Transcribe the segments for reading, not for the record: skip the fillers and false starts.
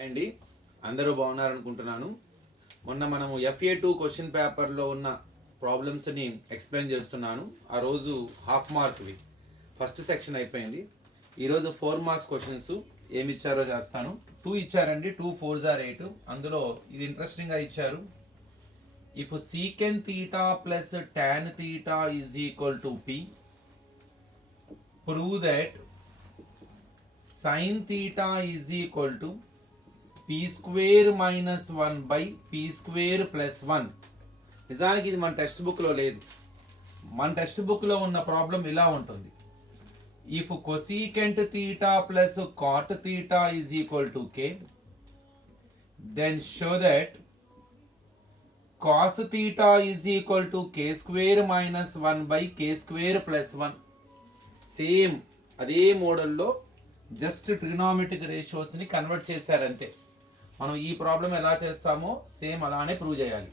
అండి అందరూ బాగున్నారనుకుంటున్నాను. మొన్న మనము FA2 క్వశ్చన్ పేపర్లో ఉన్న ప్రాబ్లమ్స్ని ఎక్స్ప్లెయిన్ చేస్తున్నాను. ఆ రోజు హాఫ్ మార్క్వి ఫస్ట్ సెక్షన్ అయిపోయింది. ఈరోజు 4 మార్క్స్ క్వశ్చన్స్ ఏమి ఇచ్చారో చేస్తాను. 2 ఇచ్చారండి, 2 4s are 8. అందులో ఇది ఇంట్రెస్టింగ్గా ఇచ్చారు. If సీకెన్ theta plus tan theta is equal to P, prove that sign theta is equal to p square minus 1 by p square plus 1. నిజానికి ఇది మన టెక్స్ట్ బుక్లో లేదు. మన టెక్స్ట్ బుక్లో ఉన్న ప్రాబ్లం ఇలా ఉంటుంది. If cosecant theta plus cot theta is equal to k, then show that cos theta is equal to k square minus 1 by k square plus 1. Same అదే మోడల్లో జస్ట్ ట్రిగ్నామెట్రిక్ రేషియోస్ని కన్వర్ట్ చేశారంతే. మనం ఈ ప్రాబ్లం ఎలా చేస్తామో సేమ్ అలానే prove చేయాలి.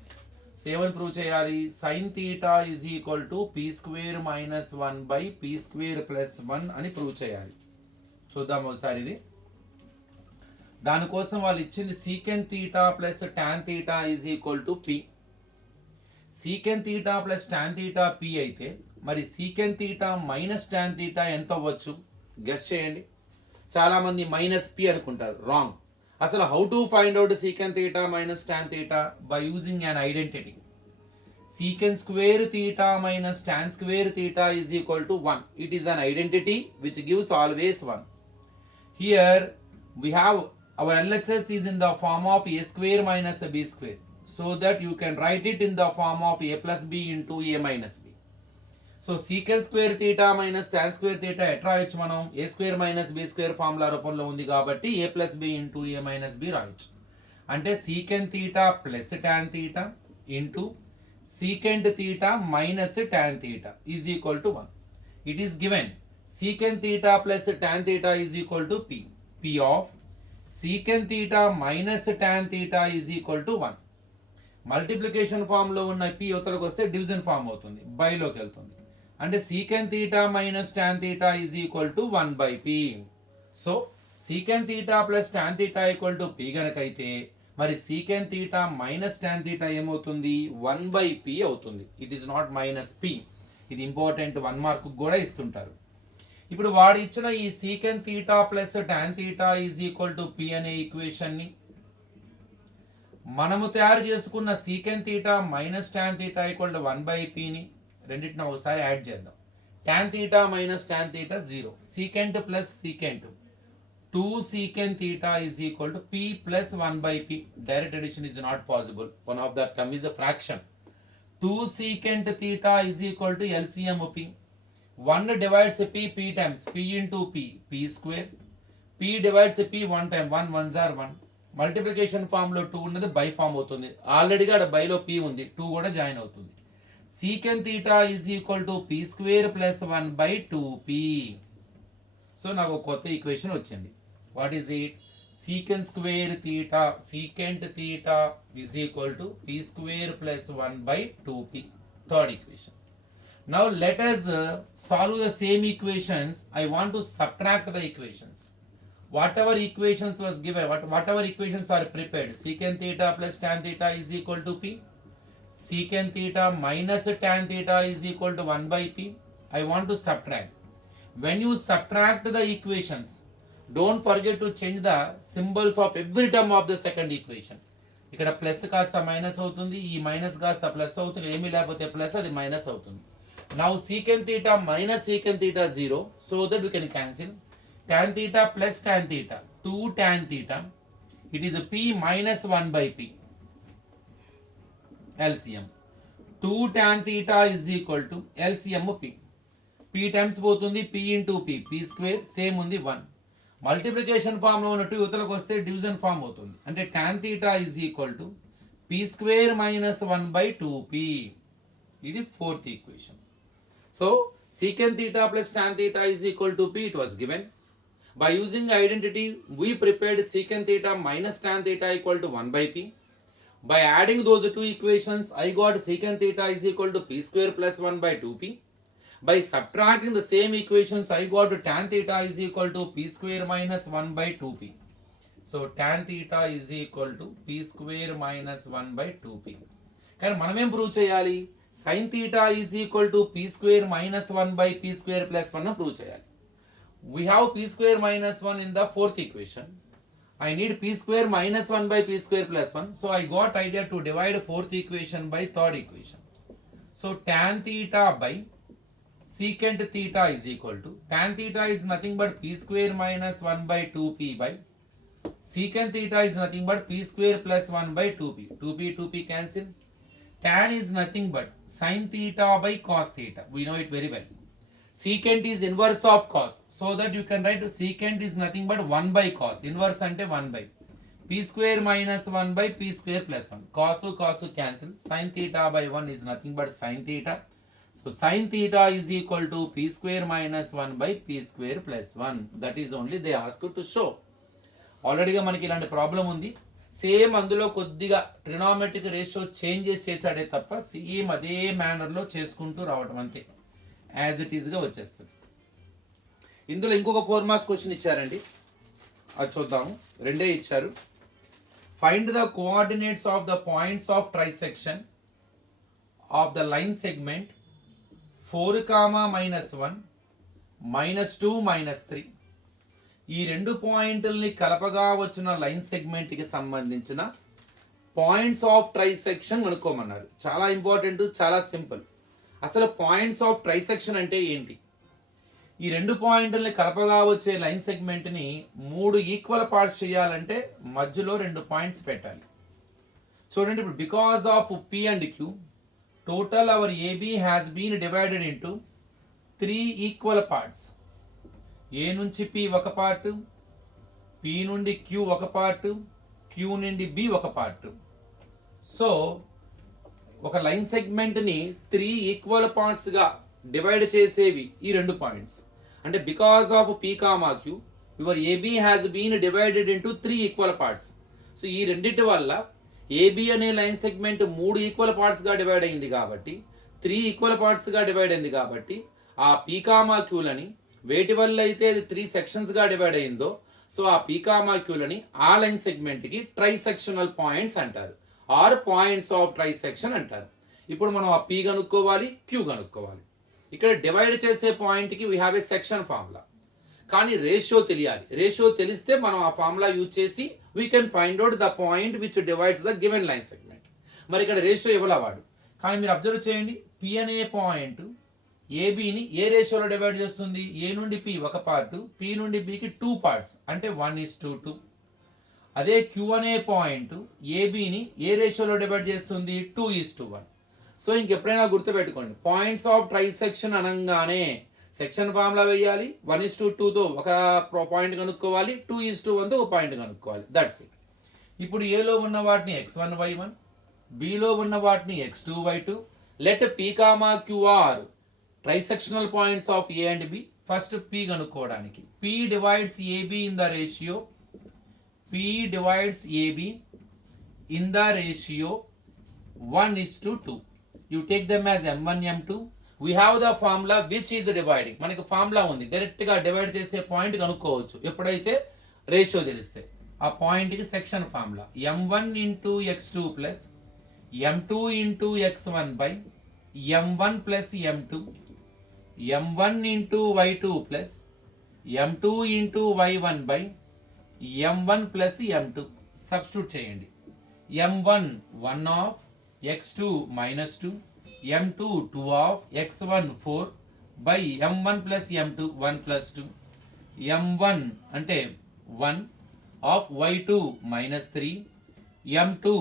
సేమ్ ప్రూవ్ చేయాలి. Sine theta is equal to P square minus 1 by P square plus 1 అని ప్రూవ్ చేయాలి. చూద్దాం ఒకసారి ఇది. దానికోసం వాళ్ళు ఇచ్చింది సీకెన్ theta plus tan theta is equal to P. సీకెన్ theta plus tan theta P అయితే మరి secant theta minus tan theta ఎంత అవ్వచ్చు? గెస్ చేయండి. చాలా మంది మైనస్ పి అనుకుంటారు. రాంగ్. అసలు how to find out సీకెన్ theta minus tan theta? By using an identity. సీకెన్ square theta minus tan square theta is equal to 1. It is an identity which gives always 1. Here we have our LHS is in the form of a square minus b square, so that you can write it in the form of a plus b into a minus b. So secant square theta minus tan square theta ఎట్లా రాయొచ్చు మనం? A square minus b square formula రూపంలో ఉంది కాబట్టి a plus b into a minus b రాయొచ్చు. అంటే secant theta plus tan theta into secant theta minus tan theta is equal to 1. It is given secant theta plus tan theta is equal to p. P of secant theta minus tan theta is equal to 1. Multiplication ఫామ్లో ఉన్న P యువతలకు వస్తే division form అవుతుంది, బైలోకి వెళ్తుంది. అంటే secant theta minus tan theta is equal to 1 by p. So secant theta plus tan theta equal to p గనకైతే మరి secant theta minus tan theta ఏమవుతుంది? 1 బై పి అవుతుంది. It is not minus p. ఇది important, 1 mark కూడా ఇస్తుంటారు. ఇప్పుడు వాడు ఇచ్చిన ఈ secant theta plus tan theta is equal to p అనే ఈక్వేషన్ని మనము తయారు చేసుకున్న secant theta minus tan theta equal to 1 by పిని రెండింటిని ఒకసారి యాడ్ చేద్దాం. Tan theta minus tan theta 0. Secant plus secant 2 సీకెన్ theta is equal to P plus 1 by P. Direct addition is not possible. One of the term is a fraction. 2 secant theta is equal to LCM P. 1 divides P, P times P into P, P square. P divides P 1 time, 1 1s are 1. Multiplication ఫామ్లో 2 ఉన్నది by form అవుతుంది. ఆల్రెడీగా బైలో P ఉంది, 2 కూడా join అవుతుంది. సీకెన్ theta is equal to P square plus 1 by 2p. So నాకు కొత్త equation వచ్చింది. What is it? సీకెన్ square theta secant theta is equal to P square plus 1 by 2p. Third equation. Now let us solve the same equations. I want to subtract the equations. Whatever equations was given, whatever equations are prepared, secant theta plus tan theta is equal to p. Secant theta minus tan theta is equal to 1 by p. I want to subtract. When you subtract the equations, don't forget to change the symbols of every term of the second equation. ఇక్కడ plus కాస్త minus అవుతుంది, ఈ minus కాస్త plus అవుతుంది, ఏమీ లేకపోతే plus అది minus అవుతుంది. Now secant theta minus secant theta 0, so that we can cancel. Tan theta plus tan theta 2 tan theta, it is a p minus 1 by p. LCM 2 tan theta is equal to LCM p. p times పోతుంది, p into p, p square same ఉంది 1. Multiplication ఫామ్లో ఉన్నట్టు యువతలకు వస్తే division form అవుతుంది. అంటే tan theta is equal to p square minus 1 by 2p. ఇది fourth equation. So secant theta plus tan theta is equal to p, it was given. By using identity, we prepared secant theta minus tan theta equal to 1 by p. By adding those two equations, I got secant theta is equal to p square plus 1 by 2p. By subtracting the same equations, I got tan theta is equal to p square minus 1 by 2p. So tan theta is equal to P square minus 1 by 2p. కానీ మనమేం prove చేయాలి? sin theta is equal to P square minus 1 by P square plus 1 prove చేయాలి. We have p square minus 1 in the fourth equation. I need p square minus 1 by p square plus 1. So I got idea to divide fourth equation by third equation. So tan theta by secant theta is equal to, tan theta is nothing but p square minus 1 by 2p by secant theta is nothing but p square plus 1 by 2p. 2p cancel. Tan is nothing but sin theta by cos theta. We know it very well. Secant is inverse of cos, so that you can write secant is nothing but 1 by cos. Inverse ante 1 by p square minus 1 by p square plus 1. Cos cancel. Sin theta by 1 is nothing but sin theta. So sin theta is equal to p square minus 1 by p square plus 1. That is only they ask you to show. ఆల్రెడీగా మనకి ఇలాంటి problem ఉంది. Same అందులో కొద్దిగా ట్రినామెట్రిక్ ratio changes చేశాడే తప్ప same అదే మేనర్లో చేసుకుంటూ రావడం అంతే. యాజ్ ఇట్ ఈస్గా వచ్చేస్తుంది. ఇందులో ఇంకొక 4 మార్క్స్ క్వశ్చన్ ఇచ్చారండి, అది చూద్దాము. రెండే ఇచ్చారు. Find the coordinates of the points of trisection of the line segment 4, -1, -2, -3. ఈ రెండు పాయింట్లని కలపగా వచ్చిన లైన్ సెగ్మెంట్కి సంబంధించిన పాయింట్స్ ఆఫ్ ట్రైసెక్షన్ కనుక్కోమన్నారు. చాలా ఇంపార్టెంట్, చాలా సింపుల్. అసలు పాయింట్స్ ఆఫ్ ట్రైసెక్షన్ అంటే ఏంటి? ఈ రెండు పాయింట్లని కలపగా వచ్చే లైన్ సెగ్మెంట్ని 3 ఈక్వల్ పార్ట్స్ చేయాలంటే మధ్యలో 2 పాయింట్స్ పెట్టాలి. చూడండి, ఇప్పుడు because of p and q total our AB has been divided into 3 equal parts. A నుంచి పి ఒక పార్ట్, పి నుండి క్యూ ఒక పార్ట్, క్యూ నుండి బి ఒక పార్ట్. సో ఒక లైన్ సెగ్మెంట్ని 3 ఈక్వల్ పార్ట్స్గా డివైడ్ చేసేవి ఈ 2 పాయింట్స్. అంటే because of p comma q your AB has been divided into 3 equal parts. So ఈ రెండింటి వల్ల ఏబి అనే లైన్ సెగ్మెంట్ 3 ఈక్వల్ పార్ట్స్గా డివైడ్ అయింది కాబట్టి, 3 ఈక్వల్ పార్ట్స్గా డివైడ్ అయింది కాబట్టి, ఆ పీ కామా క్యూలని వేటి వల్ల అయితే అది 3 సెక్షన్స్గా డివైడ్ అయిందో, సో ఆ పీ కామా క్యూలని ఆ లైన్ సెగ్మెంట్కి ట్రైసెక్షనల్ పాయింట్స్ అంటారు, ఆర్ పాయింట్స్ ఆఫ్ ట్రైసెక్షన్ అంటారు. ఇప్పుడు మనం ఆ పీ కనుక్కోవాలి, క్యూ కనుక్కోవాలి. ఇక్కడ డివైడ్ చేసే పాయింట్కి we have a section formula, కానీ రేషియో తెలియాలి. రేషియో తెలిస్తే మనం ఆ ఫార్ములా యూజ్ చేసి we can find out the point which divides the given line segment. మరి ఇక్కడ రేషియో ఇవ్వలేవాడు, కానీ మీరు అబ్జర్వ్ చేయండి, పి అనే పాయింట్ ఏబిని ఏ రేషియోలో డివైడ్ చేస్తుంది? ఏ నుండి పి ఒక పార్ట్, పి నుండి బికి 2 పార్ట్స్, అంటే 1:2. అదే క్యూ అనే పాయింట్ ఏబిని ఏ రేషియోలో డివైడ్ చేస్తుంది? 2:1. సో ఇంకెప్పుడైనా గుర్తుపెట్టుకోండి, పాయింట్స్ ఆఫ్ ట్రైసెక్షన్ అనగానే సెక్షన్ ఫార్ములా వేయాలి, 1:2తో ఒక పాయింట్ కనుక్కోవాలి, 2:1తో ఒక పాయింట్ కనుక్కోవాలి. That's it. ఇప్పుడు ఏలో ఉన్న వాటిని x1, y1, బిలో ఉన్న వాటిని x2, y2. Let p comma QR trisectional points of a and b. First p కనుక్కోవడానికి p divides AB in the ratio, P divides AB in the ratio 1:2. You take them as M1, M2. We have the formula which is dividing. మనకి formula ఉంది, డైరెక్ట్గా divide చేసే point కనుక్కోవచ్చు ఎప్పుడైతే ratio తెలిస్తే. ఆ పాయింట్కి section formula M1 into X2 plus M2 into X1 by M1 plus M2, M1 into Y2 plus M2 into Y1 by M1 plus M2. Substitute చేయండి. M1 1 of X2 -2, M2 2 of X1 4 by M1 plus M2 1 plus 2. M1 అంటే 1 of Y2 -3, M2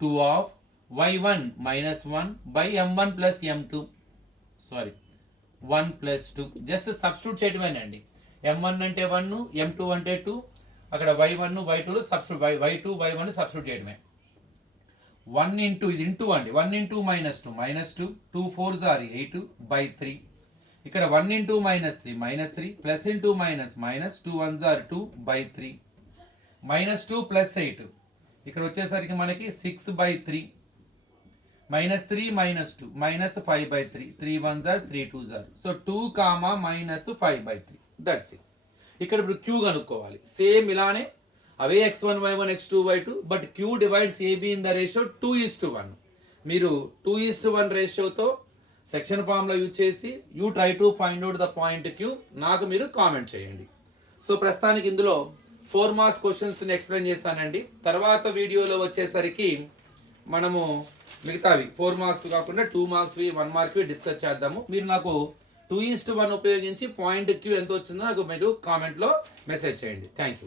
2 of Y1 -1 by M1 plus M2, sorry 1 plus 2. Just substitute చేయడమేనండి. M1 అంటే 1, M2 అంటే 2, అక్కడ y1 y2 substitute y2 y1 substitute చేయడమే. 1 into ఇది into అండి, 1 into -2 2 4s are 8 by 3. ఇక్కడ 1 into -3 plus into minus 2 1s are 2 by 3. -2 plus 8 ఇక్కడ వచ్చేసరికి మనకి 6 by 3. -3 -2 -5 by 3. 3 1s are 3 2s are. So 2, -5 by 3. That's it. ఇక్కడ ఇప్పుడు క్యూ కనుక్కోవాలి. సేమ్ ఇలానే అవే x1 y1 x2 y2 but q divides AB in the ratio 2:1. మీరు 2:1 రేషియోతో సెక్షన్ ఫార్ములా యూజ్ చేసి you try to find out the point Q, నాకు మీరు కామెంట్ చేయండి. సో ప్రస్తుతానికి ఇందులో 4 మార్క్స్ క్వశ్చన్స్ని ఎక్స్ప్లెయిన్ చేస్తానండి. తర్వాత వీడియోలో వచ్చేసరికి మనము మిగతావి 4 మార్క్స్ కాకుండా 2 మార్క్స్వి 1 మార్క్వి డిస్కస్ చేద్దాము. మీరు నాకు 2:1 ఉపయోగించి పాయింట్ క్యూ ఎంత వచ్చిందో నాకు మీరు కామెంట్లో మెసేజ్ చేయండి. Thank you.